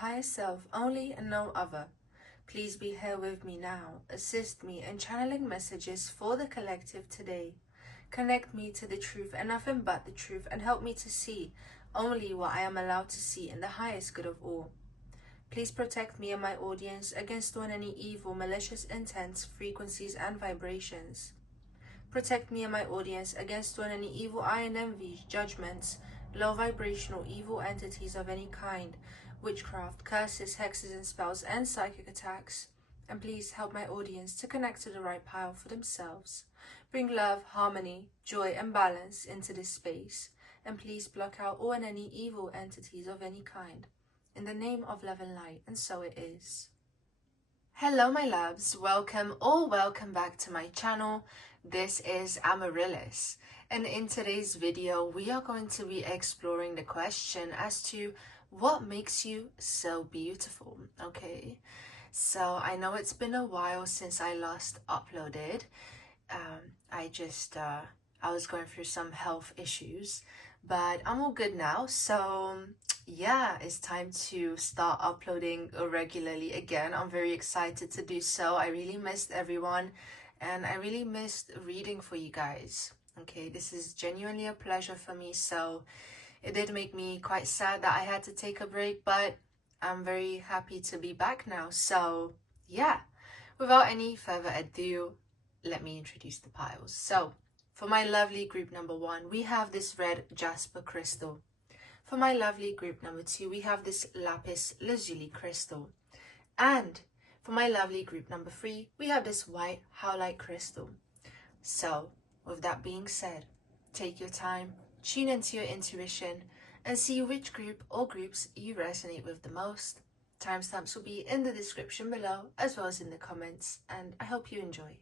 higher self only and no other. Please be here with me now. Assist me in channeling messages for the collective today. Connect me to the truth and nothing but the truth, and help me to see only what I am allowed to see in the highest good of all. Please protect me and my audience against all any evil, malicious intents, frequencies, and vibrations. Protect me and my audience against all any evil eye and envy, judgments, low vibrational evil entities of any kind, witchcraft, curses, hexes and spells, and psychic attacks. And please help my audience to connect to the right pile for themselves. Bring love, harmony, joy and balance into this space. And please block out all and any evil entities of any kind. In the name of love and light, and so it is. Hello my loves, welcome or welcome back to my channel. This is Amaryllis, and in today's video we are going to be exploring the question as to what makes you so beautiful. Okay, so I know it's been a while since I last uploaded. I was going through some health issues, but I'm all good now. So yeah, it's time to start uploading regularly again. I'm very excited to do so. I really missed everyone, and I really missed reading for you guys. Okay, this is genuinely a pleasure for me, so it did make me quite sad that I had to take a break, but I'm very happy to be back now. So yeah, without any further ado, let me introduce the piles. So for my lovely group number 1, we have this red jasper crystal. For my lovely group number 2, we have this lapis lazuli crystal. And for my lovely group number 3, we have this white howlite crystal. So with that being said, take your time, tune into your intuition, and see which group or groups you resonate with the most. Timestamps will be in the description below as well as in the comments, and I hope you enjoy.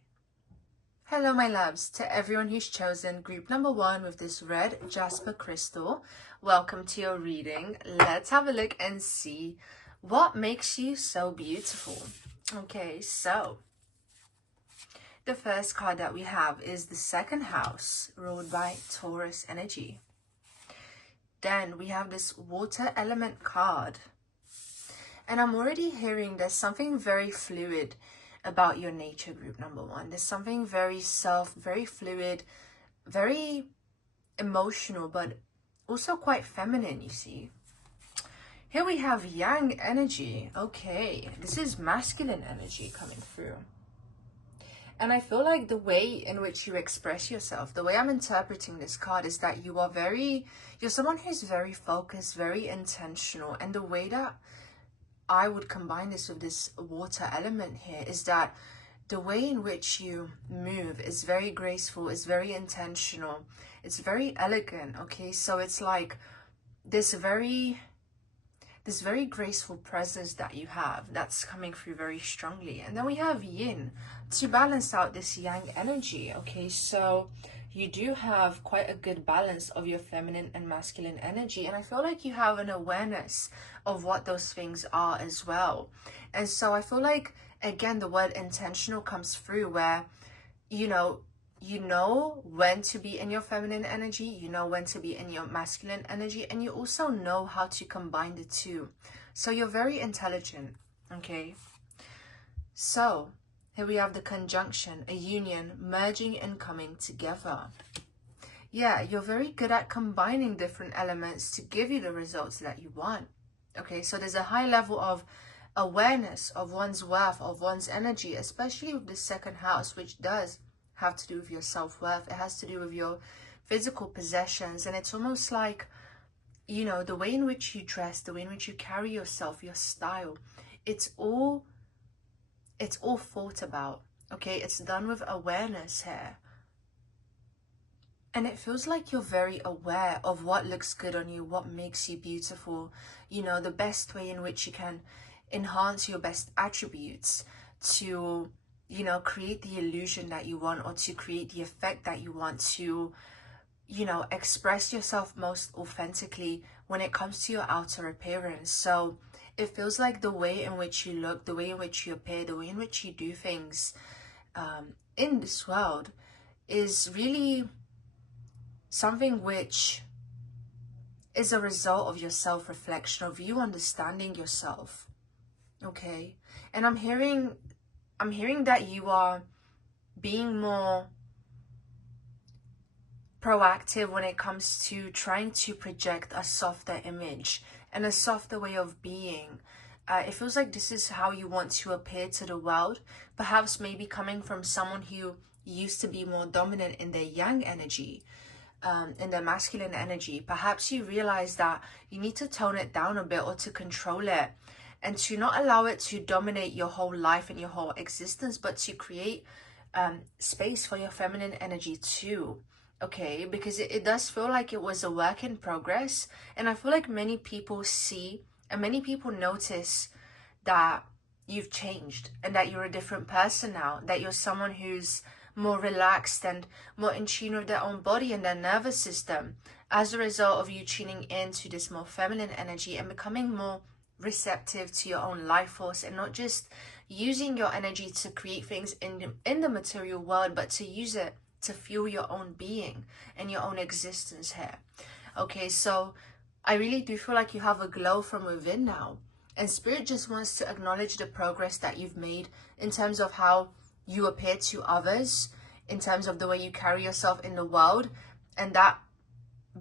Hello my loves, to everyone who's chosen group number 1 with this red jasper crystal, welcome to your reading. Let's have a look and see what makes you so beautiful. Okay, so the first card that we have is the second house, ruled by Taurus energy. Then we have this water element card, and I'm already hearing there's something very fluid about your nature, group number 1. There's something very soft, very fluid, very emotional, but also quite feminine, you see. Here we have yang energy. Okay, this is masculine energy coming through. And I feel like the way in which you express yourself, the way I'm interpreting this card is that you're someone who's very focused, very intentional. And the way that I would combine this with this water element here is that the way in which you move is very graceful, is very intentional, it's very elegant. Okay, so it's like this very graceful presence that you have that's coming through very strongly. And then we have yin to balance out this yang energy. Okay, so you do have quite a good balance of your feminine and masculine energy, and I feel like you have an awareness of what those things are as well. And so I feel like, again, the word intentional comes through, where you know when to be in your feminine energy, you know when to be in your masculine energy, and you also know how to combine the two. So you're very intelligent. Okay, so here we have the conjunction, a union, merging and coming together. Yeah, you're very good at combining different elements to give you the results that you want. Okay, so there's a high level of awareness of one's worth, of one's energy, especially with the second house, which does have to do with your self-worth. It has to do with your physical possessions, and it's almost like, you know, the way in which you dress, the way in which you carry yourself, your style, it's all thought about. Okay, it's done with awareness here, and it feels like you're very aware of what looks good on you, what makes you beautiful, you know, the best way in which you can enhance your best attributes to, you know, create the illusion that you want, or to create the effect that you want, to, you know, express yourself most authentically when it comes to your outer appearance. So it feels like the way in which you look, the way in which you appear, the way in which you do things in this world is really something which is a result of your self-reflection, of you understanding yourself. Okay? And I'm hearing that you are being more proactive when it comes to trying to project a softer image and a softer way of being. It feels like this is how you want to appear to the world, perhaps maybe coming from someone who used to be more dominant in their yang energy, in their masculine energy. Perhaps you realize that you need to tone it down a bit, or to control it, and to not allow it to dominate your whole life and your whole existence, but to create space for your feminine energy too. Okay, because it does feel like it was a work in progress, and I feel like many people see and many people notice that you've changed and that you're a different person now, that you're someone who's more relaxed and more in tune with their own body and their nervous system as a result of you tuning into this more feminine energy and becoming more receptive to your own life force, and not just using your energy to create things in the material world, but to use it to fuel your own being and your own existence here. Okay, so I really do feel like you have a glow from within now, and Spirit just wants to acknowledge the progress that you've made in terms of how you appear to others, in terms of the way you carry yourself in the world, and that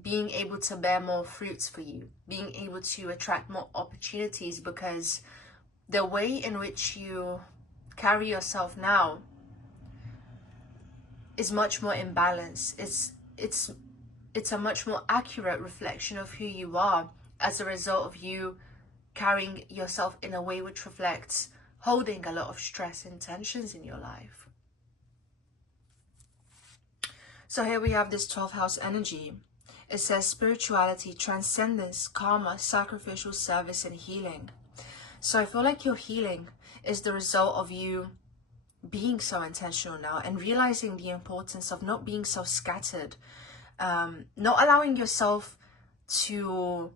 being able to bear more fruits for you, being able to attract more opportunities, because the way in which you carry yourself now is much more in balance. It's a much more accurate reflection of who you are as a result of you carrying yourself in a way which reflects holding a lot of stress and tensions in your life. So here we have this 12th house energy. It says spirituality, transcendence, karma, sacrificial service, and healing. So I feel like your healing is the result of you being so intentional now and realizing the importance of not being so scattered, not allowing yourself to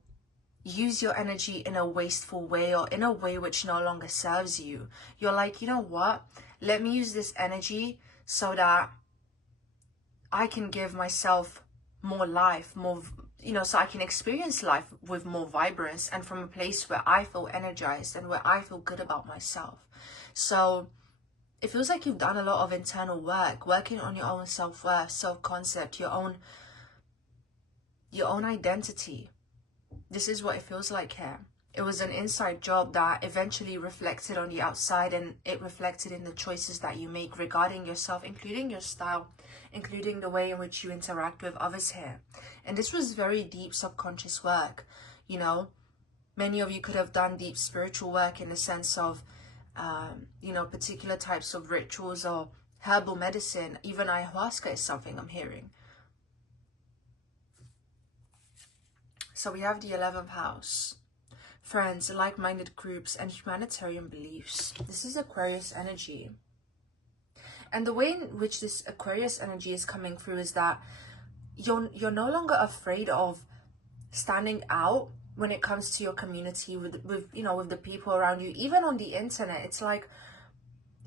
use your energy in a wasteful way or in a way which no longer serves you. You're like, you know what? Let me use this energy so that I can give myself more life, more, so I can experience life with more vibrance and from a place where I feel energized and where I feel good about myself. So it feels like you've done a lot of internal work, working on your own self-worth, self-concept, your own identity. This is what it feels like here. It was an inside job that eventually reflected on the outside, and it reflected in the choices that you make regarding yourself, including your style, including the way in which you interact with others here. And this was very deep subconscious work. Many of you could have done deep spiritual work in the sense of particular types of rituals or herbal medicine. Even ayahuasca is something I'm hearing. So we have the 11th house. Friends, like-minded groups, and humanitarian beliefs. This is Aquarius energy. And the way in which this Aquarius energy is coming through is that you're no longer afraid of standing out when it comes to your community with the people around you, even on the internet. It's like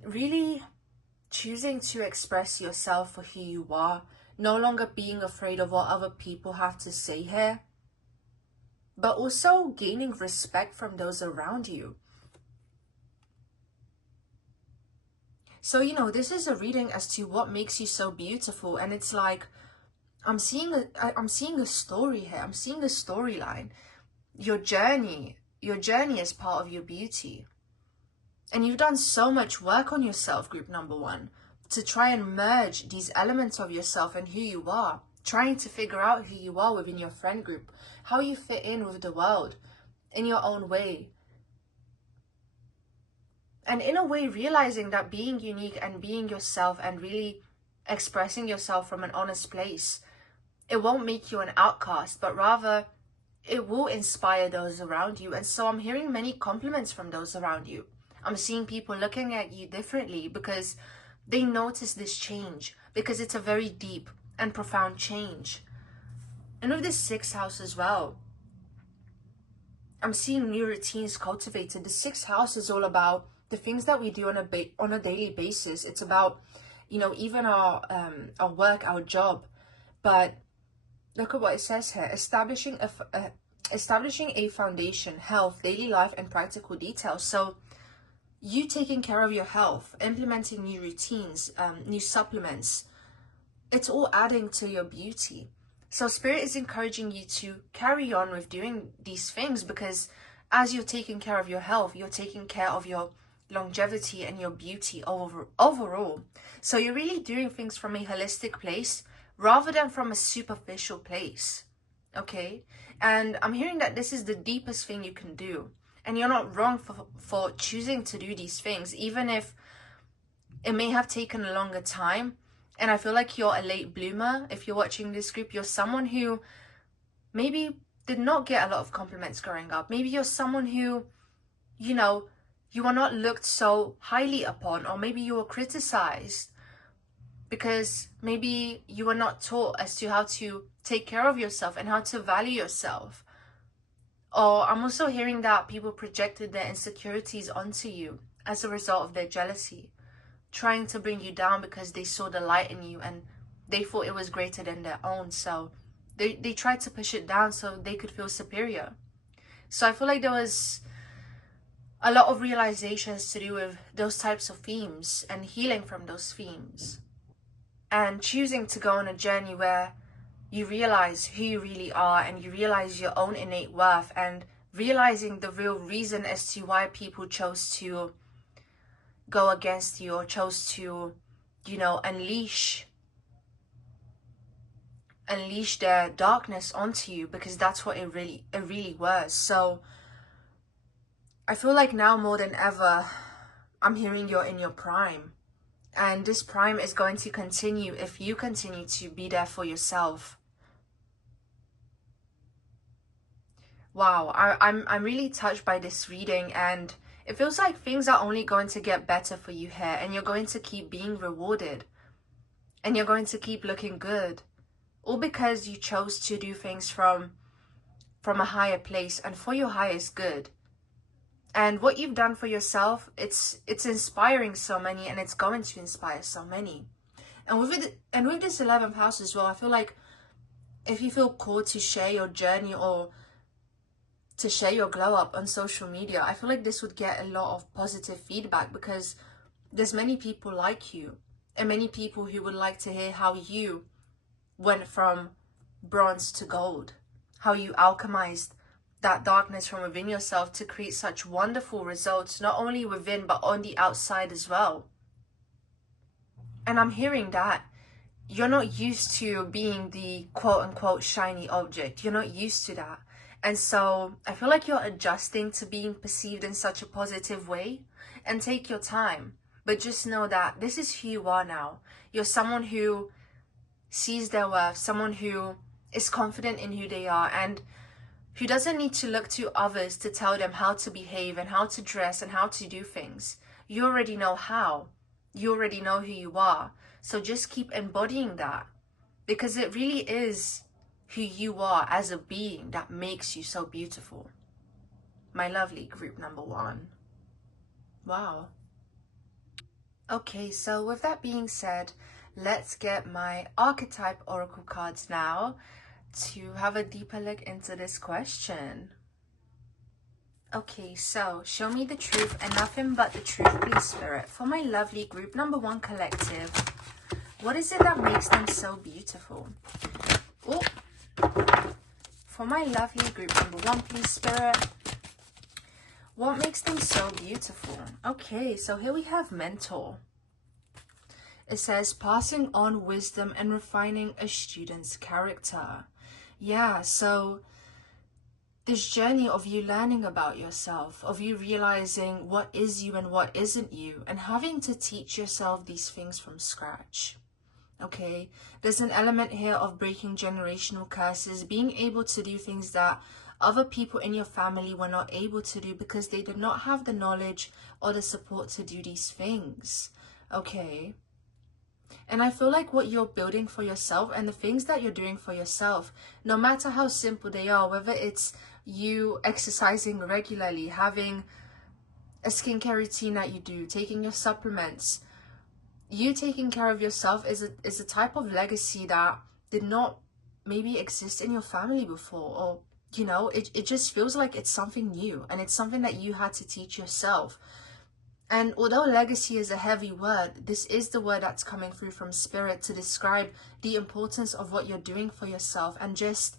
really choosing to express yourself for who you are, no longer being afraid of what other people have to say here, but also gaining respect from those around you. So, this is a reading as to what makes you so beautiful. And it's like, I'm seeing a story here. I'm seeing a storyline. Your journey is part of your beauty. And you've done so much work on yourself, group number 1, to try and merge these elements of yourself and who you are, trying to figure out who you are within your friend group, how you fit in with the world in your own way. And in a way, realizing that being unique and being yourself and really expressing yourself from an honest place, it won't make you an outcast, but rather it will inspire those around you. And so I'm hearing many compliments from those around you. I'm seeing people looking at you differently because they notice this change, because it's a very deep and profound change. And with this 6th house as well, I'm seeing new routines cultivated. The 6th house is all about the things that we do on a daily basis. It's about, even our work, our job. But look at what it says here: establishing establishing a foundation, health, daily life, and practical details. So you taking care of your health, implementing new routines, new supplements, it's all adding to your beauty. So Spirit is encouraging you to carry on with doing these things, because as you're taking care of your health, you're taking care of your longevity and your beauty overall. So you're really doing things from a holistic place rather than from a superficial place. Okay? And I'm hearing that this is the deepest thing you can do. And you're not wrong for choosing to do these things, even if it may have taken a longer time. And I feel like you're a late bloomer. If you're watching this group, you're someone who maybe did not get a lot of compliments growing up. Maybe you're someone who, you know, you are not looked so highly upon, or maybe you were criticized because maybe you were not taught as to how to take care of yourself and how to value yourself. Or I'm also hearing that people projected their insecurities onto you as a result of their jealousy, trying to bring you down because they saw the light in you and they thought it was greater than their own. So they tried to push it down so they could feel superior. So I feel like there was a lot of realizations to do with those types of themes and healing from those themes. And choosing to go on a journey where you realize who you really are and you realize your own innate worth, and realizing the real reason as to why people chose to go against you or chose to, you know, unleash their darkness onto you, because that's what it really was. So I feel like now more than ever, I'm hearing you're in your prime, and this prime is going to continue if you continue to be there for yourself. Wow, I'm really touched by this reading, and it feels like things are only going to get better for you here, and you're going to keep being rewarded, and you're going to keep looking good, all because you chose to do things from a higher place and for your highest good. And what you've done for yourself, it's inspiring so many, and it's going to inspire so many. And with this 11th house as well, I feel like if you feel called to share your journey or to share your glow up on social media, I feel like this would get a lot of positive feedback, because there's many people like you and many people who would like to hear how you went from bronze to gold, how you alchemized that darkness from within yourself to create such wonderful results, not only within but on the outside as well. And I'm hearing that you're not used to being the quote-unquote shiny object. You're not used to that. And so I feel like you're adjusting to being perceived in such a positive way. And take your time. But just know that this is who you are now. You're someone who sees their worth, someone who is confident in who they are, and who doesn't need to look to others to tell them how to behave and how to dress and how to do things. You already know how. You already know who you are. So just keep embodying that, because it really is who you are as a being that makes you so beautiful. My lovely group number 1. Wow. Okay, so with that being said, let's get my archetype oracle cards now to have a deeper look into this question. Okay, so show me the truth and nothing but the truth, please, Spirit. For my lovely group number 1 collective, what is it that makes them so beautiful? Oh, for my lovely group number 1, please, Spirit, what makes them so beautiful? Okay, so here we have mentor. It says passing on wisdom and refining a student's character. Yeah, so this journey of you learning about yourself, of you realizing what is you and what isn't you, and having to teach yourself these things from scratch. Okay, there's an element here of breaking generational curses, being able to do things that other people in your family were not able to do because they did not have the knowledge or the support to do these things. Okay. And I feel like what you're building for yourself and the things that you're doing for yourself, no matter how simple they are, whether it's you exercising regularly, having a skincare routine that you do, taking your supplements, you taking care of yourself is a type of legacy that did not maybe exist in your family before, or you know, it just feels like it's something new, and it's something that you had to teach yourself. And although legacy is a heavy word, this is the word that's coming through from spirit to describe the importance of what you're doing for yourself, and just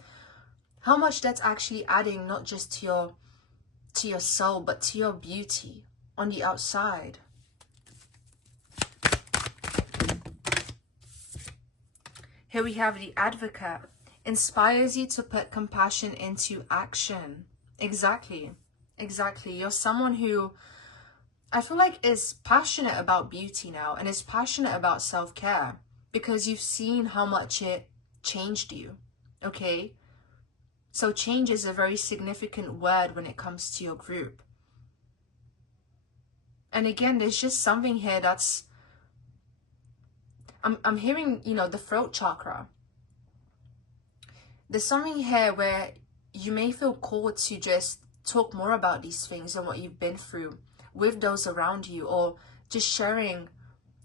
how much that's actually adding, not just to your soul, but to your beauty on the outside. Here we have the Advocate. Inspires you to put compassion into action. Exactly. You're someone who, I feel like, is passionate about beauty now, and is passionate about self-care, because you've seen how much it changed you. Okay? So change is a very significant word when it comes to your group. And again, there's just something here that's, I'm hearing, you know, the throat chakra. There's something here where you may feel called to just talk more about these things and what you've been through with those around you, or just sharing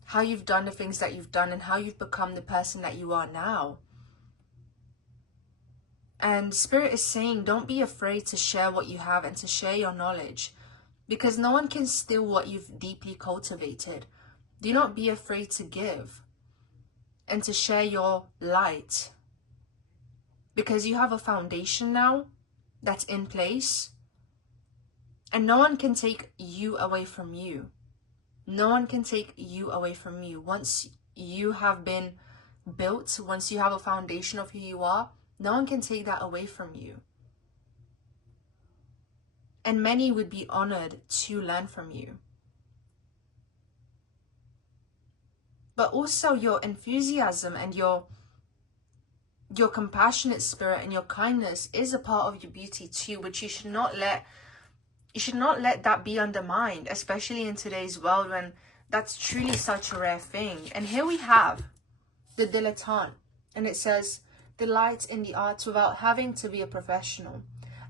how you've done the things that you've done and how you've become the person that you are now. And Spirit is saying, don't be afraid to share what you have and to share your knowledge, because no one can steal what you've deeply cultivated. Do not be afraid to give and to share your light, because you have a foundation now that's in place, and no one can take you away from you. No one can take you away from you. Once you have been built, once you have a foundation of who you are, no one can take that away from you. And many would be honored to learn from you. But also your enthusiasm and your compassionate spirit and your kindness is a part of your beauty too, which you should not let that be undermined, especially in today's world when that's truly such a rare thing. And here we have the dilettante, and it says, delight in the arts without having to be a professional,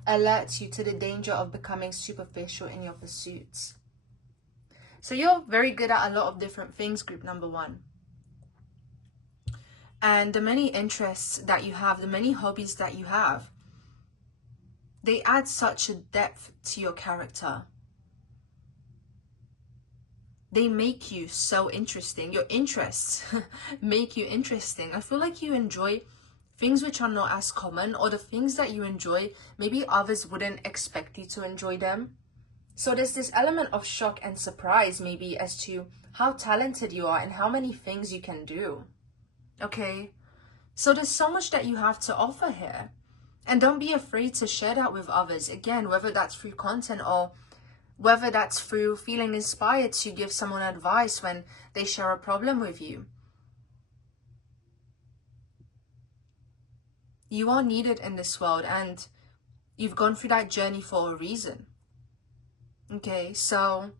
alerts you to the danger of becoming superficial in your pursuits. So you're very good at a lot of different things, group number 1. And the many interests that you have, the many hobbies that you have, they add such a depth to your character. They make you so interesting. Your interests make you interesting. I feel like you enjoy things which are not as common, or the things that you enjoy, maybe others wouldn't expect you to enjoy them. So there's this element of shock and surprise maybe as to how talented you are and how many things you can do. Okay? So there's so much that you have to offer here. And don't be afraid to share that with others. Again, whether that's through content or whether that's through feeling inspired to give someone advice when they share a problem with you. You are needed in this world, and you've gone through that journey for a reason. Okay, so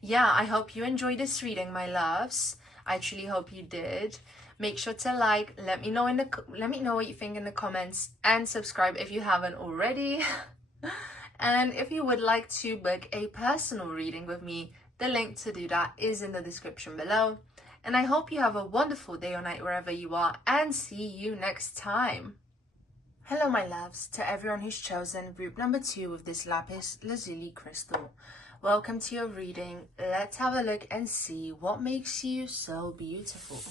yeah, I hope you enjoyed this reading, my loves. I truly hope you did. Make sure to like, let me know what you think in the comments, and subscribe if you haven't already. And if you would like to book a personal reading with me, the link to do that is in the description below. And I hope you have a wonderful day or night wherever you are, and see you next time. Hello my loves, to everyone who's chosen group number 2 with this lapis lazuli crystal. Welcome to your reading. Let's have a look and see what makes you so beautiful.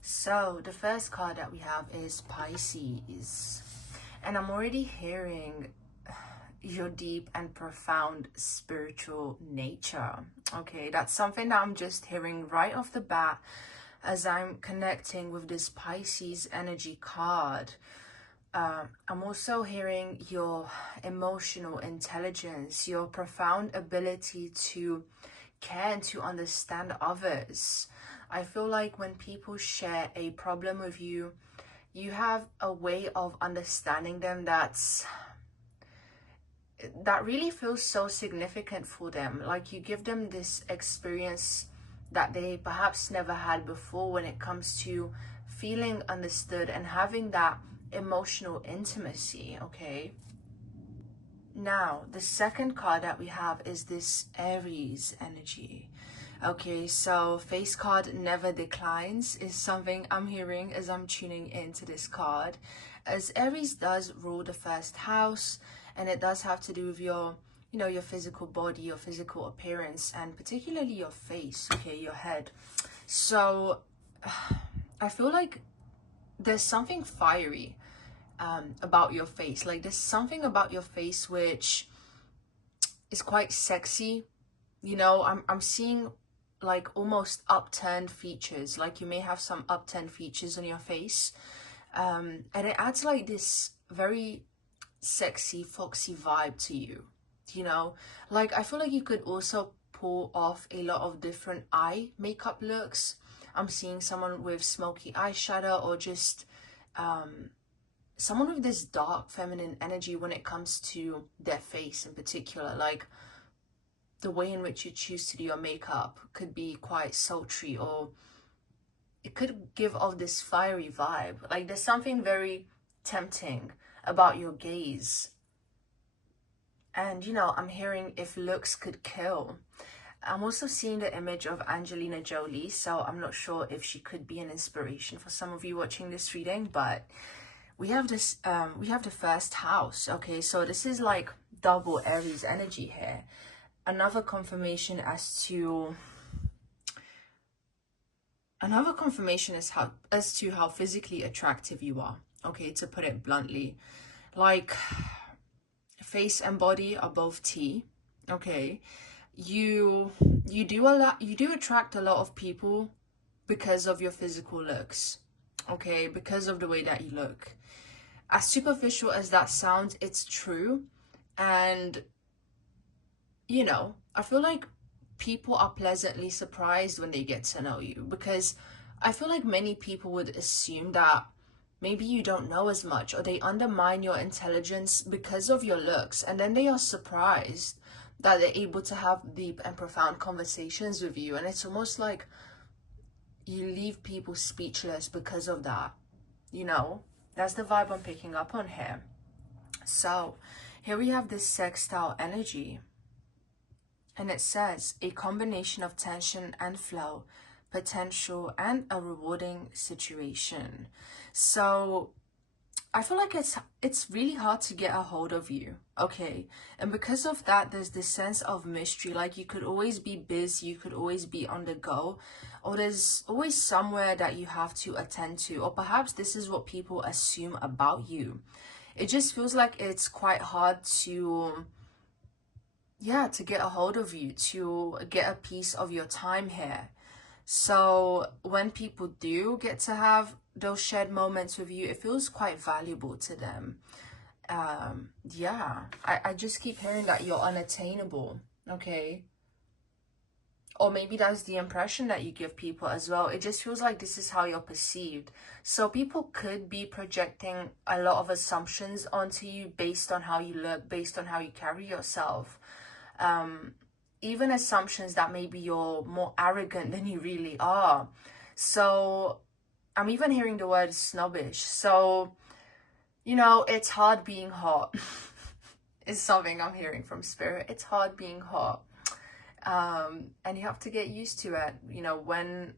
So the first card that we have is Pisces, and I'm already hearing your deep and profound spiritual nature. Okay, that's something that I'm just hearing right off the bat as I'm connecting with this Pisces energy card. I'm also hearing your emotional intelligence, your profound ability to care and to understand others. I feel like when people share a problem with you, you have a way of understanding them that really feels so significant for them. Like you give them this experience that they perhaps never had before when it comes to feeling understood and having that emotional intimacy. Okay, now the second card that we have is this Aries energy, Okay, so face card never declines is something I'm hearing as I'm tuning into this card. As Aries does rule the first house, and it does have to do with your, your physical body, your physical appearance, and particularly your face, okay, your head. So I feel like there's something fiery about your face. Like there's something about your face which is quite sexy. I'm seeing like almost upturned features, like you may have some upturned features on your face, and it adds like this very sexy foxy vibe to you. Like I feel like you could also pull off a lot of different eye makeup looks. I'm seeing someone with smoky eyeshadow, or just someone with this dark feminine energy when it comes to their face in particular. Like the way in which you choose to do your makeup could be quite sultry, or it could give off this fiery vibe. Like there's something very tempting about your gaze. And I'm hearing if looks could kill. I'm also seeing the image of Angelina Jolie, so I'm not sure if she could be an inspiration for some of you watching this reading. But we have this we have the first house. Okay, so this is like double Aries energy here. Another confirmation as to how physically attractive you are. Okay, to put it bluntly, like face and body are both T. Okay, you do attract a lot of people because of your physical looks. Okay, because of the way that you look. As superficial as that sounds, it's true. And I feel like people are pleasantly surprised when they get to know you, because I feel like many people would assume that maybe you don't know as much, or they undermine your intelligence because of your looks, and then they are surprised that they're able to have deep and profound conversations with you, and it's almost like you leave people speechless because of that. That's the vibe I'm picking up on here. So here we have this sextile energy. And it says, a combination of tension and flow, potential and a rewarding situation. So I feel like it's really hard to get a hold of you, okay? And because of that, there's this sense of mystery. Like you could always be busy, you could always be on the go, or there's always somewhere that you have to attend to, or perhaps this is what people assume about you. It just feels like it's quite hard to get a hold of you, to get a piece of your time here. So when people do get to have those shared moments with you, it feels quite valuable to them. I just keep hearing that you're unattainable, okay? Or maybe that's the impression that you give people as well. It just feels like this is how you're perceived. So people could be projecting a lot of assumptions onto you based on how you look, based on how you carry yourself. Even assumptions that maybe you're more arrogant than you really are. So I'm even hearing the word snobbish. So, it's hard being hot. Is something I'm hearing from spirit. It's hard being hot. And you have to get used to it. When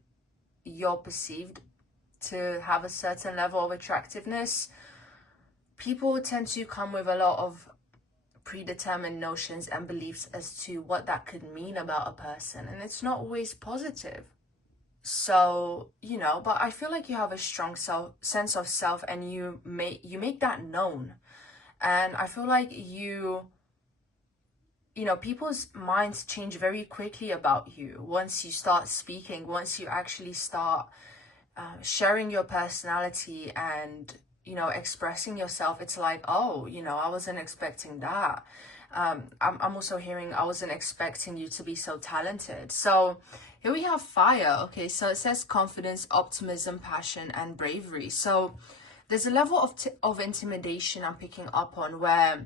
you're perceived to have a certain level of attractiveness, people tend to come with a lot of predetermined notions and beliefs as to what that could mean about a person, and it's not always positive. So but I feel like you have a strong sense of self, and you make that known. And I feel like people's minds change very quickly about you once you start speaking, once you actually start sharing your personality and expressing yourself. It's like, oh, I wasn't expecting that. I'm also hearing, I wasn't expecting you to be so talented. So here we have fire. Okay, so it says confidence, optimism, passion, and bravery. So there's a level of intimidation I'm picking up on, where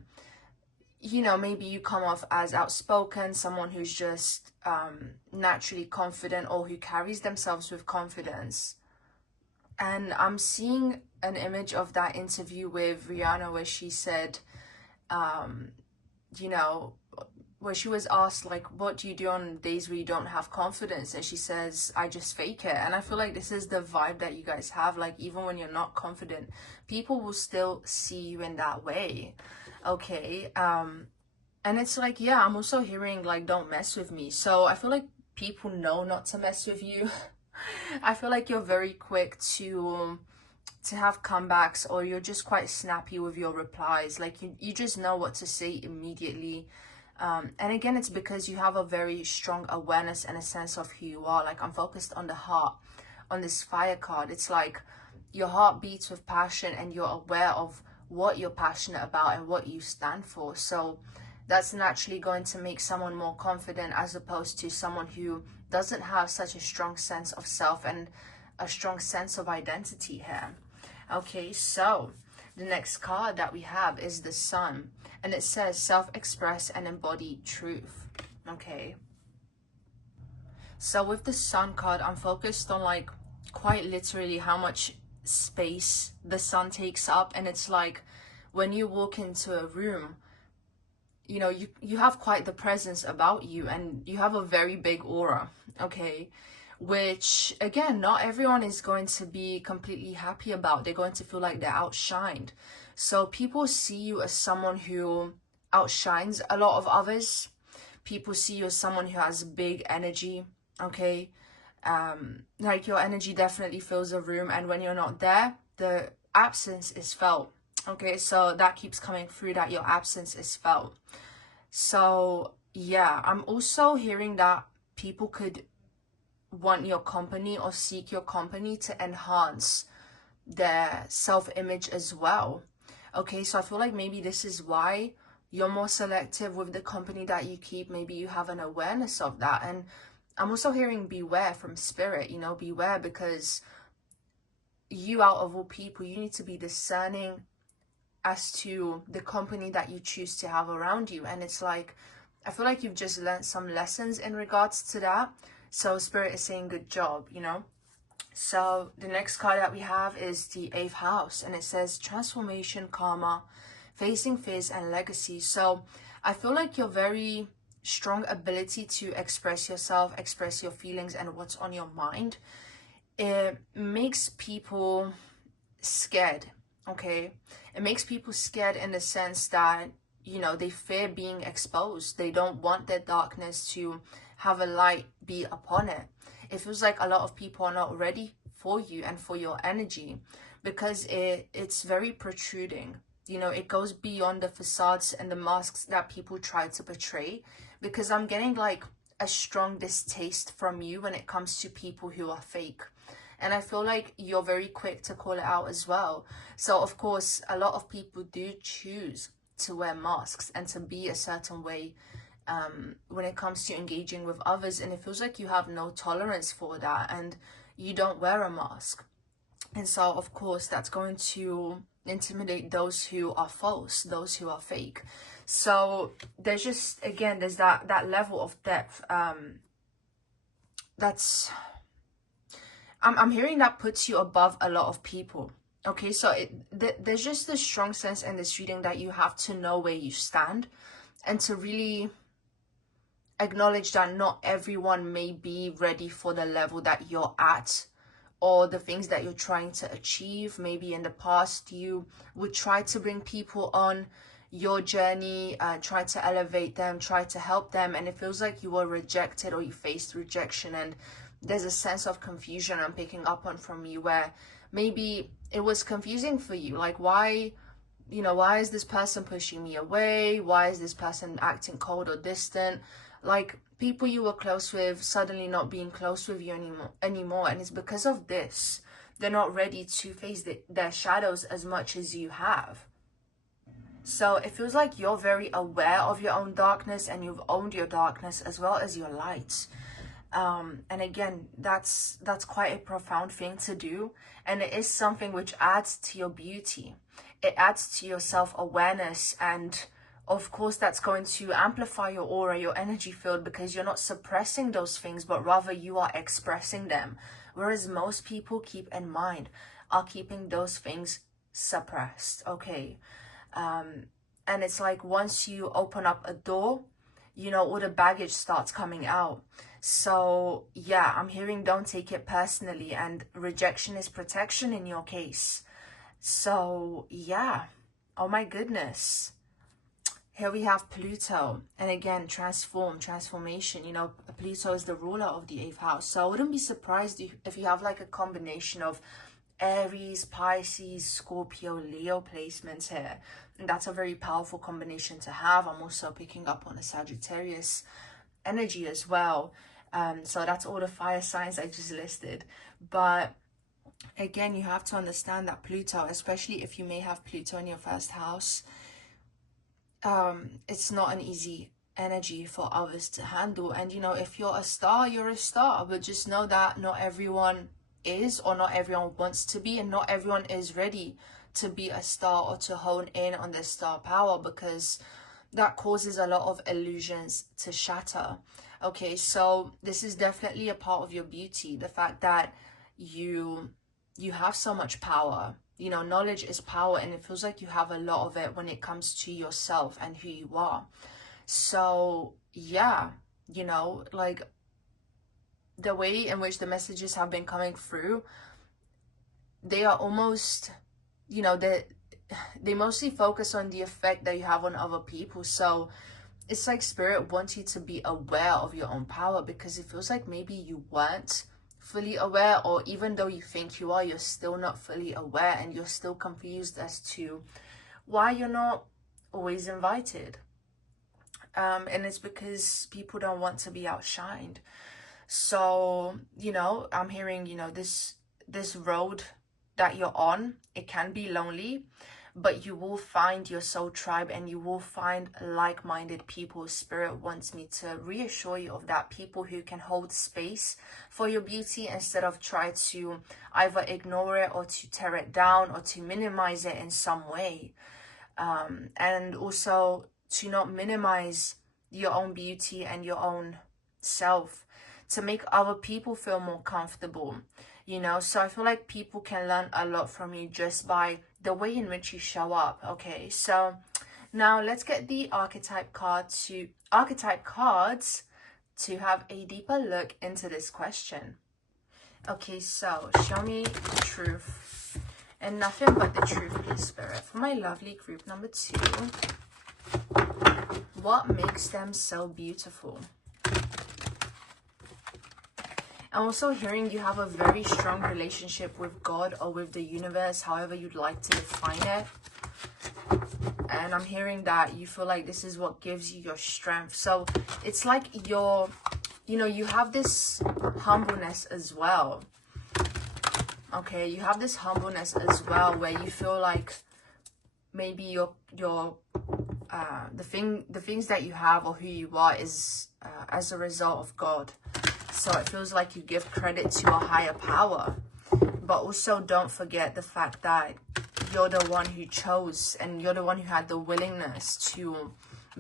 maybe you come off as outspoken, someone who's just naturally confident, or who carries themselves with confidence. And I'm seeing an image of that interview with Rihanna where she said, she was asked like, what do you do on days where you don't have confidence, and she says, I just fake it. And I feel like this is the vibe that you guys have. Like, even when you're not confident, people will still see you in that way. Okay. And it's like, yeah, I'm also hearing like, don't mess with me. So I feel like people know not to mess with you. I feel like you're very quick to have comebacks, or you're just quite snappy with your replies. Like, you just know what to say immediately. And again, it's because you have a very strong awareness and a sense of who you are. Like, I'm focused on the heart on this fire card. It's like your heart beats with passion, and you're aware of what you're passionate about and what you stand for. So that's naturally going to make someone more confident, as opposed to someone who doesn't have such a strong sense of self and a strong sense of identity here. Okay, so the next card that we have is the Sun, and it says self-express and embody truth. Okay, so with the Sun card, I'm focused on like quite literally how much space the Sun takes up. And it's like, when you walk into a room, you know, you have quite the presence about you, and you have a very big aura. Okay, which again, not everyone is going to be completely happy about. They're going to feel like they're outshined. So people see you as someone who outshines a lot of others. People see you as someone who has big energy. Okay, like, your energy definitely fills a room, and when you're not there, the absence is felt. Okay, so that keeps coming through, that your absence is felt. So yeah, I'm also hearing that people could want your company or seek your company to enhance their self-image as well. Okay, so I feel like maybe this is why you're more selective with the company that you keep. Maybe you have an awareness of that. And I'm also hearing beware from Spirit, you know, beware, because you, out of all people, you need to be discerning as to the company that you choose to have around you. And it's like, I feel like you've just learned some lessons in regards to that. So Spirit is saying good job, you know. So the next card that we have is the 8th house, and it says transformation, karma, facing fears, and legacy. So I feel like your very strong ability to express yourself, express your feelings and what's on your mind, it makes people scared. Okay, it makes people scared in the sense that, you know, they fear being exposed. They don't want their darkness to have a light be upon it. It feels like a lot of people are not ready for you and for your energy, because it's very protruding. You know, it goes beyond the facades and the masks that people try to portray, because I'm getting like a strong distaste from you when it comes to people who are fake. And I feel like you're very quick to call it out as well. So of course, a lot of people do choose to wear masks and to be a certain way when it comes to engaging with others. And it feels like you have no tolerance for that, and you don't wear a mask. And so of course, that's going to intimidate those who are false, those who are fake. So there's just, again, there's that level of depth that's... I'm hearing that puts you above a lot of people. Okay, so there's just this strong sense in this reading that you have to know where you stand, and to really acknowledge that not everyone may be ready for the level that you're at, or the things that you're trying to achieve. Maybe in the past you would try to bring people on your journey, try to elevate them, try to help them, and it feels like you were rejected, or you faced rejection. And there's a sense of confusion I'm picking up on from you, where maybe it was confusing for you. Like, why, you know, why is this person pushing me away? Why is this person acting cold or distant? Like, people you were close with suddenly not being close with you anymore. And it's because of this. They're not ready to face their shadows as much as you have. So it feels like you're very aware of your own darkness, and you've owned your darkness as well as your light. And again, that's quite a profound thing to do, and it is something which adds to your beauty. It adds to your self-awareness, and of course that's going to amplify your aura, your energy field, because you're not suppressing those things, but rather you are expressing them. Whereas most people, keep in mind, are keeping those things suppressed. Okay, and it's like, once you open up a door, you know, all the baggage starts coming out. So yeah, I'm hearing don't take it personally, and rejection is protection in your case. So yeah, oh my goodness. Here we have Pluto, and again, transformation. You know, Pluto is the ruler of the 8th house. So I wouldn't be surprised if you have like a combination of Aries, Pisces, Scorpio, Leo placements here. And that's a very powerful combination to have. I'm also picking up on a Sagittarius energy as well. So that's all the fire signs I just listed. But again, you have to understand that Pluto, especially if you may have Pluto in your 1st house, it's not an easy energy for others to handle. And you know, if you're a star, you're a star, but just know that not everyone is, or not everyone wants to be, and not everyone is ready to be a star or to hone in on their star power, because that causes a lot of illusions to shatter. Okay, so this is definitely a part of your beauty, the fact that you have so much power. You know, knowledge is power, and it feels like you have a lot of it when it comes to yourself and who you are. So yeah, you know, like the way in which the messages have been coming through, they are almost, you know, they mostly focus on the effect that you have on other people. So it's like Spirit wants you to be aware of your own power, because it feels like maybe you weren't fully aware, or even though you think you are, you're still not fully aware, and you're still confused as to why you're not always invited. And it's because people don't want to be outshined. So, you know, I'm hearing, you know, this road that you're on, it can be lonely, but you will find your soul tribe, and you will find like-minded people. Spirit wants me to reassure you of that, people who can hold space for your beauty instead of try to either ignore it or to tear it down or to minimize it in some way. And also to not minimize your own beauty and your own self to make other people feel more comfortable, you know. So I feel like people can learn a lot from you just by the way in which you show up. Okay, so now let's get the archetype cards to have a deeper look into this question. Okay, so show me the truth and nothing but the truth, please, Spirit, for my lovely group number 2. What makes them so beautiful? I'm also hearing you have a very strong relationship with God or with the universe, however you'd like to define it. And I'm hearing that you feel like this is what gives you your strength. So it's like you're, you know, you have this humbleness as well. Okay, you have this humbleness as well, where you feel like maybe the things that you have or who you are is as a result of God. So it feels like you give credit to a higher power, but also don't forget the fact that you're the one who chose, and you're the one who had the willingness to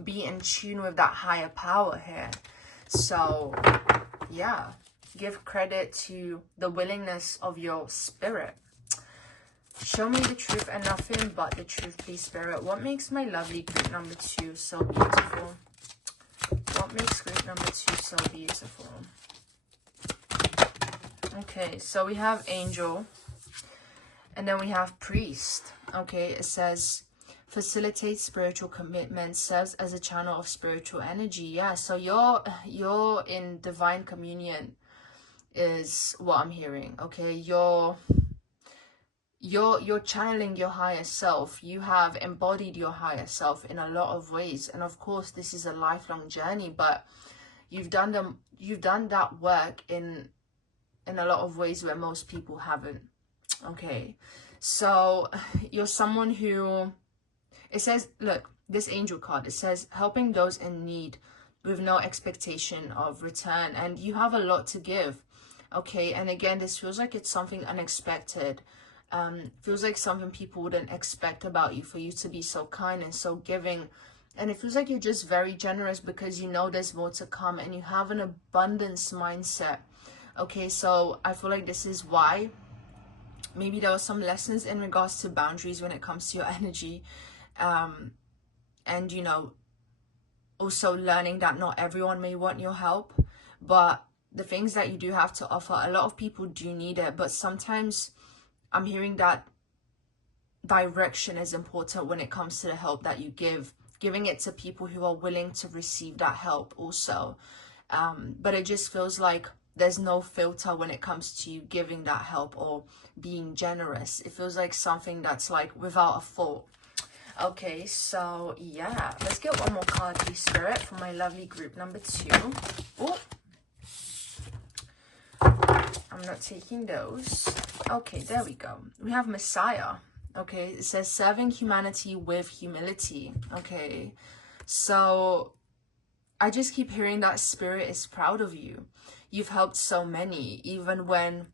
be in tune with that higher power here. So yeah, give credit to the willingness of your spirit. Show me the truth and nothing but the truth, please, Spirit. What makes my lovely group number 2 so beautiful? What makes group number 2 so beautiful? Okay, so we have angel, and then we have priest. Okay, it says facilitate spiritual commitment, serves as a channel of spiritual energy. Yeah, so you're in divine communion is what I'm hearing. Okay, you're channeling your higher self. You have embodied your higher self in a lot of ways, and of course this is a lifelong journey, but you've done that work in a lot of ways where most people haven't. Okay, so you're someone who, it says, look, this angel card, it says helping those in need with no expectation of return, and you have a lot to give. Okay, and again, this feels like it's something unexpected. Feels like something people wouldn't expect about you, for you to be so kind and so giving. And it feels like you're just very generous because you know there's more to come, and you have an abundance mindset. Okay, so I feel like this is why maybe there were some lessons in regards to boundaries when it comes to your energy. And you know, also learning that not everyone may want your help, but the things that you do have to offer, a lot of people do need it. But sometimes I'm hearing that direction is important when it comes to the help that you give, giving it to people who are willing to receive that help also. But it just feels like there's no filter when it comes to giving that help or being generous. It feels like something that's like without a fault. Okay, so yeah, let's get one more card, please, Spirit, for my lovely group number 2. Oh, I'm not taking those. Okay, there we go. We have Messiah. Okay, it says serving humanity with humility. Okay, so I just keep hearing that Spirit is proud of you. You've helped so many, even when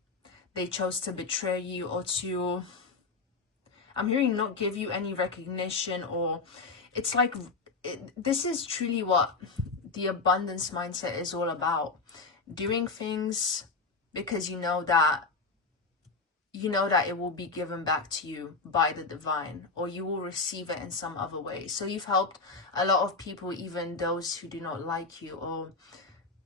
they chose to betray you or to, I'm hearing, not give you any recognition. Or it's like, this is truly what the abundance mindset is all about. Doing things because you know that it will be given back to you by the divine, or you will receive it in some other way. So you've helped a lot of people, even those who do not like you, or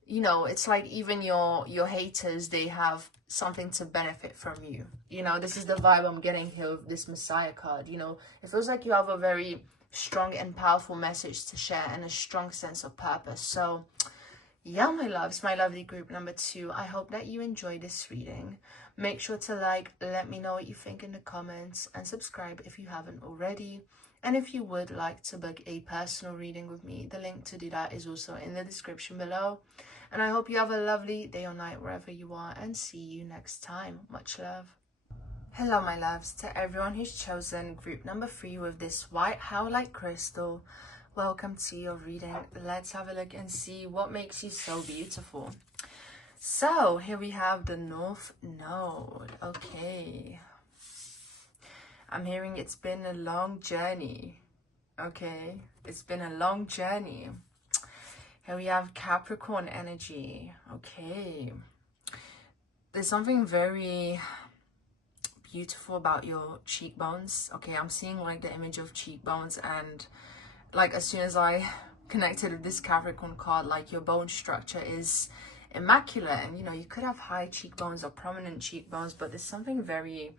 it's like even your haters, they have something to benefit from you. This is the vibe I'm getting here with this Messiah card. It feels like you have a very strong and powerful message to share and a strong sense of purpose. So yeah, my loves, my lovely group number 2, I hope that you enjoyed this reading. Make sure to let me know what you think in the comments, and subscribe if you haven't already. And if you would like to book a personal reading with me, the link to do that is also in the description below. And I hope you have a lovely day or night wherever you are, and see you next time. Much love. Hello, my loves, to everyone who's chosen group number 3 with this white howlite crystal. Welcome to your reading. Let's have a look and see what makes you so beautiful. So here we have the North Node. Okay, I'm hearing it's been a long journey. Okay, it's been a long journey. Here we have Capricorn energy. Okay, there's something very beautiful about your cheekbones. Okay, I'm seeing like the image of cheekbones, and like as soon as I connected with this Capricorn card, like your bone structure is immaculate, and you could have high cheekbones or prominent cheekbones, but there's something very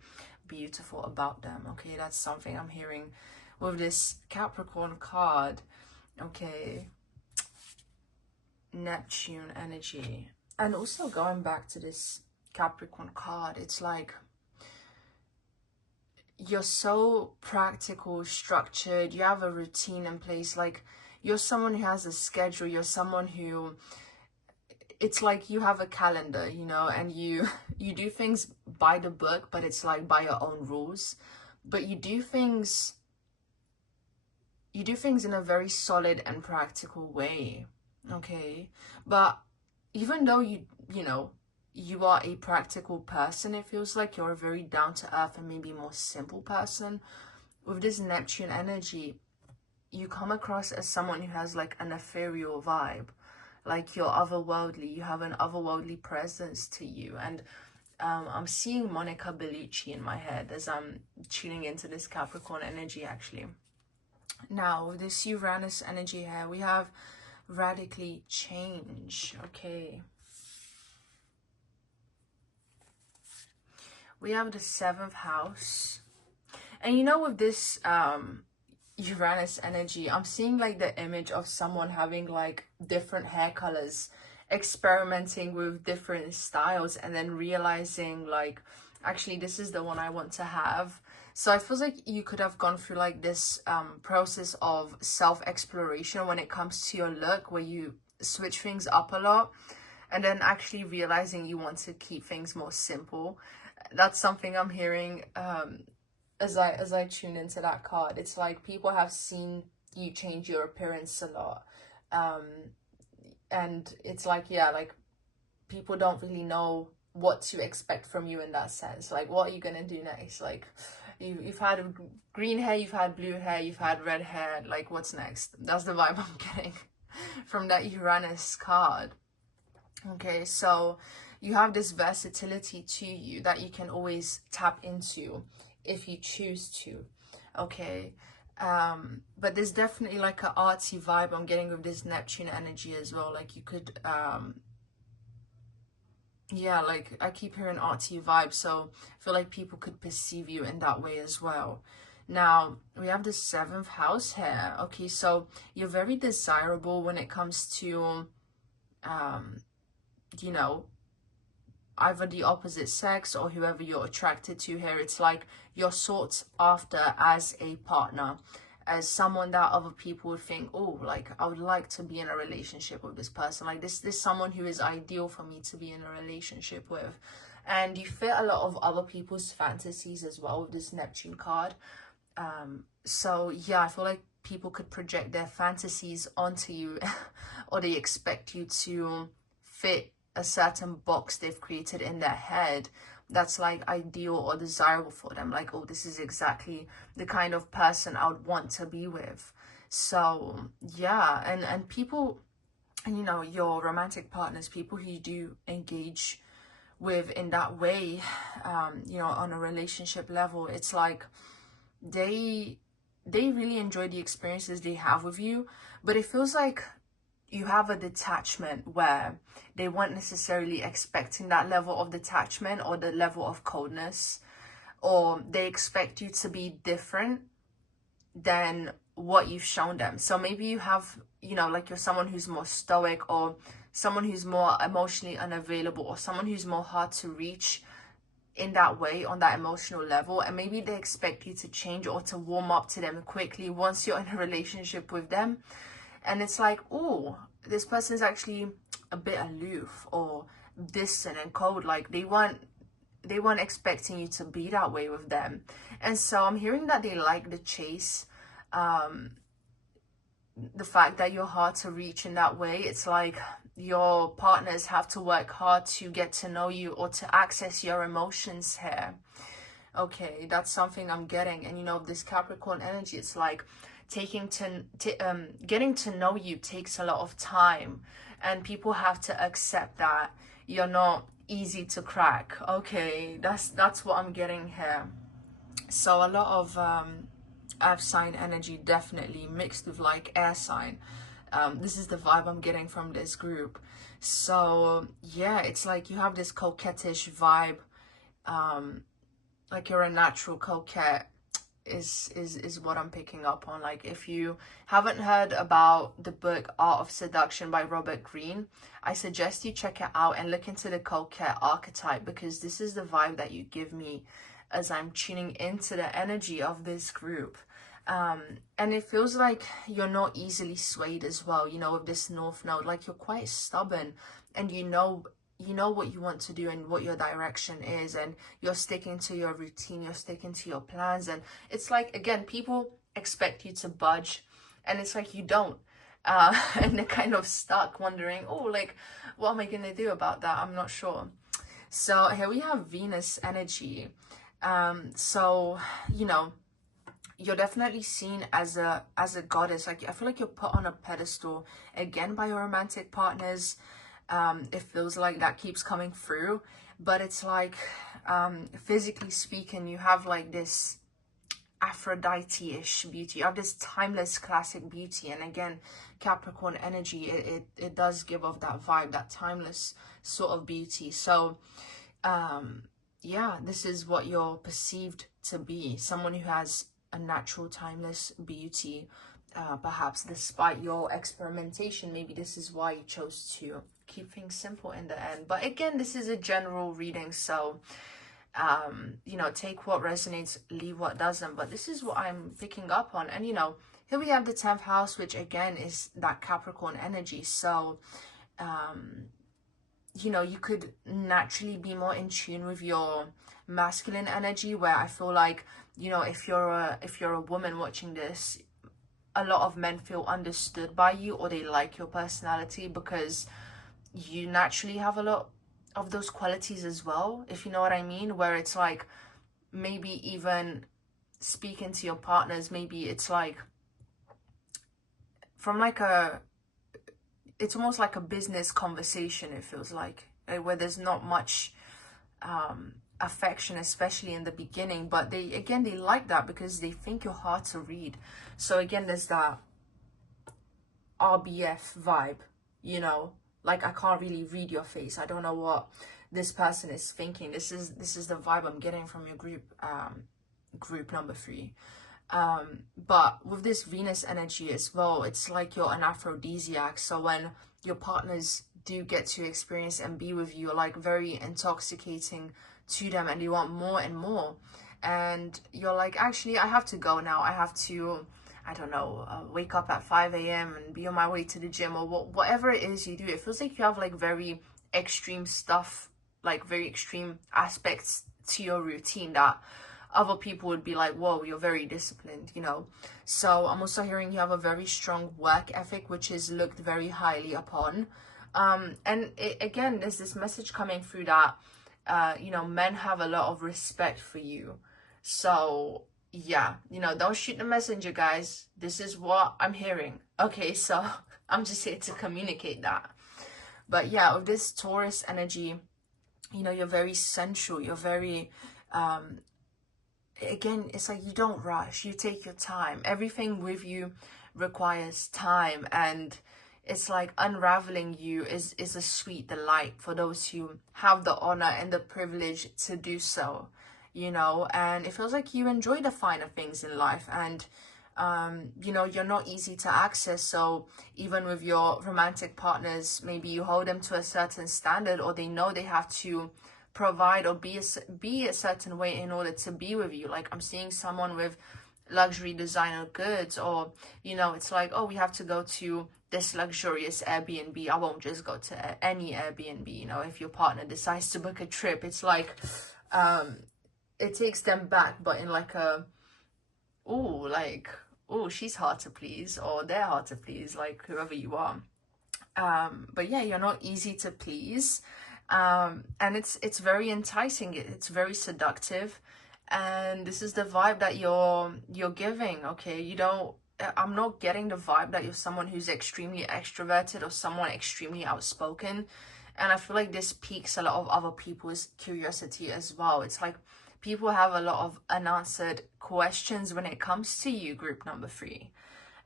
beautiful about them. Okay, that's something I'm hearing with this Capricorn card. Okay, Neptune energy. And also going back to this Capricorn card, it's like you're so practical, structured, you have a routine in place. Like you're someone who has a schedule, you're someone who, it's like you have a calendar, and you do things by the book, but it's like by your own rules. But you do things in a very solid and practical way. Okay, but even though you are a practical person, it feels like you're a very down-to-earth and maybe more simple person. With this Neptune energy, you come across as someone who has like an ethereal vibe, like you're otherworldly, you have an otherworldly presence to you. And I'm seeing Monica Bellucci in my head as I'm tuning into this Capricorn energy, actually. Now, with this Uranus energy here, we have radically change. Okay, we have the 7th house. And with this Uranus energy, I'm seeing like the image of someone having like different hair colors, experimenting with different styles, and then realizing like, actually this is the one I want to have. So I feel like you could have gone through like this process of self-exploration when it comes to your look, where you switch things up a lot, and then actually realizing you want to keep things more simple. That's something I'm hearing as I tune into that card. It's like people have seen you change your appearance a lot, and it's like, yeah, like people don't really know what to expect from you in that sense. Like, what are you gonna do next? Like, you've had green hair, you've had blue hair, you've had red hair, like what's next? That's the vibe I'm getting from that Uranus card. Okay, so you have this versatility to you that you can always tap into if you choose to. Okay, But there's definitely like an artsy vibe I'm getting with this Neptune energy as well. Like you could yeah, like I keep hearing artsy vibe, so I feel like people could perceive you in that way as well. Now we have the 7th house here. Okay, so you're very desirable when it comes to you know, either the opposite sex or whoever you're attracted to here. It's like you're sought after as a partner, as someone that other people would think, oh, like I would like to be in a relationship with this person. Like this someone who is ideal for me to be in a relationship with. And you fit a lot of other people's fantasies as well with this Neptune card. So yeah, I feel like people could project their fantasies onto you or they expect you to fit a certain box they've created in their head that's like ideal or desirable for them. Like, oh, this is exactly the kind of person I would want to be with. So yeah, and people, and you know, your romantic partners, people who you do engage with in that way, you know, on a relationship level, it's like they really enjoy the experiences they have with you, but it feels like you have a detachment where they weren't necessarily expecting that level of detachment or the level of coldness, or they expect you to be different than what you've shown them. So maybe you have, you know, like you're someone who's more stoic, or someone who's more emotionally unavailable, or someone who's more hard to reach in that way, on that emotional level, and maybe they expect you to change or to warm up to them quickly once you're in a relationship with them. And it's like, oh, this person's actually a bit aloof or distant and cold. Like they weren't expecting you to be that way with them. And so I'm hearing that they like the chase, the fact that you're hard to reach in that way. It's like your partners have to work hard to get to know you or to access your emotions here. Okay, that's something I'm getting. And you know, this Capricorn energy, it's like getting to know you takes a lot of time, and people have to accept that you're not easy to crack. Okay, that's what I'm getting here. So a lot of earth sign energy, definitely mixed with like air sign. This is the vibe I'm getting from this group. So yeah, it's like you have this coquettish vibe, like you're a natural coquette, is what I'm picking up on. Like if you haven't heard about the book Art of Seduction by Robert Greene, I suggest you check it out and look into the coquette archetype, because this is the vibe that you give me as I'm tuning into the energy of this group. And it feels like you're not easily swayed as well, you know, with this North Node. Like you're quite stubborn, and you know what you want to do and what your direction is, and you're sticking to your routine, you're sticking to your plans. And it's like, again, people expect you to budge, and it's like you don't. And they're kind of stuck wondering, oh, like, what am I gonna do about that? I'm not sure. So here we have Venus energy. So, you know, you're definitely seen as a goddess. Like I feel like you're put on a pedestal again by your romantic partners. It feels like that keeps coming through, but it's like, physically speaking, you have like this Aphrodite-ish beauty. You have this timeless classic beauty. And again, Capricorn energy, it does give off that vibe, that timeless sort of beauty. So yeah, this is what you're perceived to be, someone who has a natural timeless beauty. Perhaps despite your experimentation, maybe this is why you chose to keep things simple in the end. But again, this is a general reading, so you know, take what resonates, leave what doesn't. But this is what I'm picking up on. And you know, here we have the 10th house, which again is that Capricorn energy. So you know, you could naturally be more in tune with your masculine energy, where I feel like, you know, if you're a woman watching this, a lot of men feel understood by you, or they like your personality because you naturally have a lot of those qualities as well, if you know what I mean. Where it's like, maybe even speaking to your partners, maybe it's like from like it's almost like a business conversation, it feels like, where there's not much affection, especially in the beginning, but they like that because they think you're hard to read. So again, there's that RBF vibe, you know, like I can't really read your face. I don't know what this person is thinking. This is the vibe I'm getting from your group number 3. But with this Venus energy as well, it's like you're an aphrodisiac. So when your partners do get to experience and be with you, like very intoxicating to them, and they want more and more, and you're like, actually I have to go now, I have to, I don't know, wake up at 5 a.m. and be on my way to the gym, or whatever it is you do. It feels like you have like very extreme stuff, like very extreme aspects to your routine that other people would be like, whoa, you're very disciplined, you know. So I'm also hearing you have a very strong work ethic, which is looked very highly upon. And again, there's this message coming through that, you know, men have a lot of respect for you. So yeah, you know, don't shoot the messenger, guys. This is what I'm hearing. Okay, so I'm just here to communicate that. But yeah, with this Taurus energy, you know, you're very sensual. You're very, again, it's like you don't rush. You take your time. Everything with you requires time, and it's like unraveling you is a sweet delight for those who have the honor and the privilege to do so, you know. And it feels like you enjoy the finer things in life, and you know, you're not easy to access. So even with your romantic partners, maybe you hold them to a certain standard, or they know they have to provide or be a certain way in order to be with you. Like I'm seeing someone with luxury designer goods, or you know, it's like, oh, we have to go to this luxurious Airbnb. I won't just go to any Airbnb. You know, if your partner decides to book a trip, it's like it takes them back, but in like a, oh, like, oh, she's hard to please, or they're hard to please, like whoever you are. But yeah, you're not easy to please, and it's very enticing. It's very seductive, and this is the vibe that you're giving. Okay, you don't, I'm not getting the vibe that you're someone who's extremely extroverted or someone extremely outspoken. And I feel like this piques a lot of other people's curiosity as well. It's like people have a lot of unanswered questions when it comes to you, group number 3.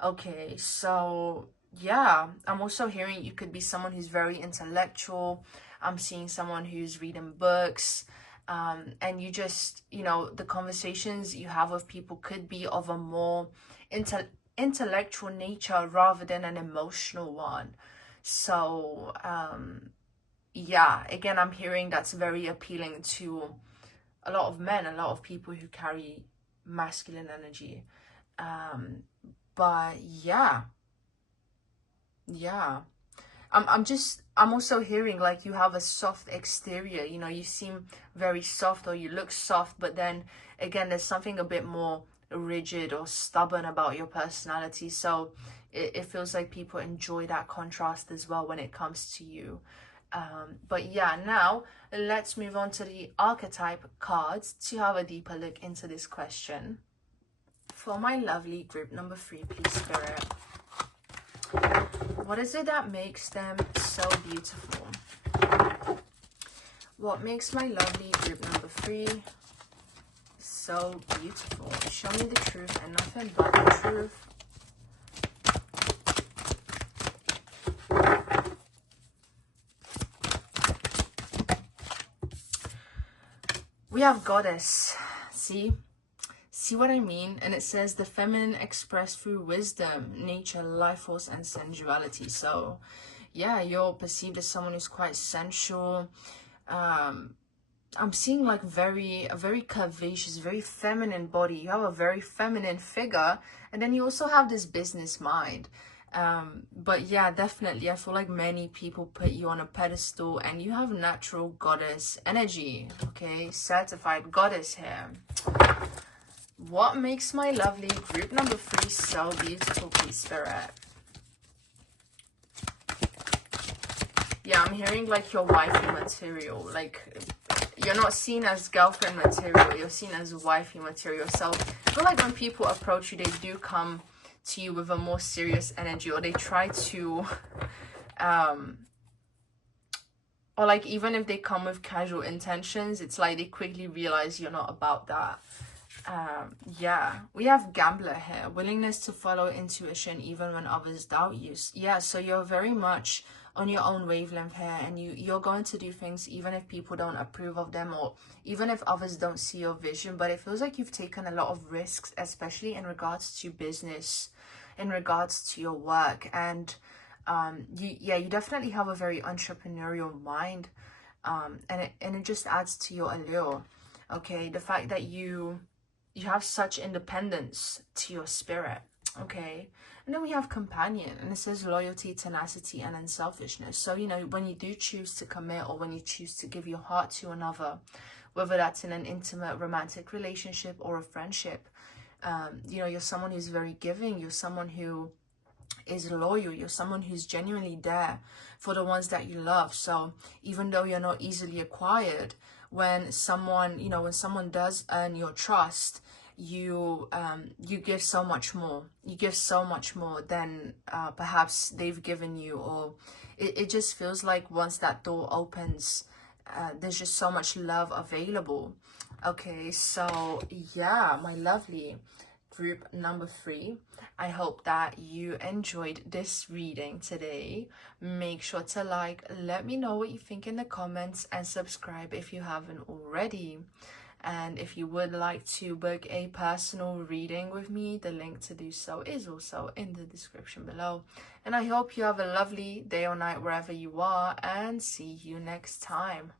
Okay, so yeah, I'm also hearing you could be someone who's very intellectual. I'm seeing someone who's reading books. And you just, you know, the conversations you have with people could be of a more intellectual nature rather than an emotional one. So yeah, again, I'm hearing that's very appealing to a lot of men, a lot of people who carry masculine energy. But yeah, I'm also hearing like you have a soft exterior. You know, you seem very soft, or you look soft, but then again, there's something a bit more rigid or stubborn about your personality. So it feels like people enjoy that contrast as well when it comes to you. But yeah, now let's move on to the archetype cards to have a deeper look into this question. For my lovely group number 3, please, Spirit, what is it that makes them so beautiful? What makes my lovely group number 3 so beautiful? Show me the truth and nothing but the truth. We have Goddess. See what I mean? And it says the feminine expressed through wisdom, nature, life force, and sensuality. So yeah, you're perceived as someone who's quite sensual. I'm seeing like a very curvaceous, very feminine body. You have a very feminine figure, and then you also have this business mind. But yeah, definitely, I feel like many people put you on a pedestal, and you have natural goddess energy. Okay, certified goddess here. What makes my lovely group number 3 so beautiful, please, Spirit? Yeah, I'm hearing like your wifey material. Like, you're not seen as girlfriend material, you're seen as wifey material. So I feel like when people approach you, they do come to you with a more serious energy, or they try to or like even if they come with casual intentions, it's like they quickly realize you're not about that. Yeah, we have gambler here, willingness to follow intuition even when others doubt you. Yeah, so you're very much on your own wavelength here, and you're going to do things even if people don't approve of them, or even if others don't see your vision. But it feels like you've taken a lot of risks, especially in regards to business, in regards to your work, and you definitely have a very entrepreneurial mind, and it just adds to your allure. Okay, the fact that you have such independence to your spirit. Okay, and then we have companion, and it says loyalty, tenacity, and unselfishness. So you know, when you do choose to commit, or when you choose to give your heart to another, whether that's in an intimate romantic relationship or a friendship, you know, you're someone who's very giving, you're someone who is loyal, you're someone who's genuinely there for the ones that you love. So even though you're not easily acquired, when someone, you know, when someone does earn your trust, you give so much more. You give so much more than perhaps they've given you, or it just feels like once that door opens, there's just so much love available. Okay, so yeah, my lovely group number 3, I hope that you enjoyed this reading today. Make sure to like, let me know what you think in the comments, and subscribe if you haven't already. And if you would like to book a personal reading with me, the link to do so is also in the description below. And I hope you have a lovely day or night wherever you are, and see you next time.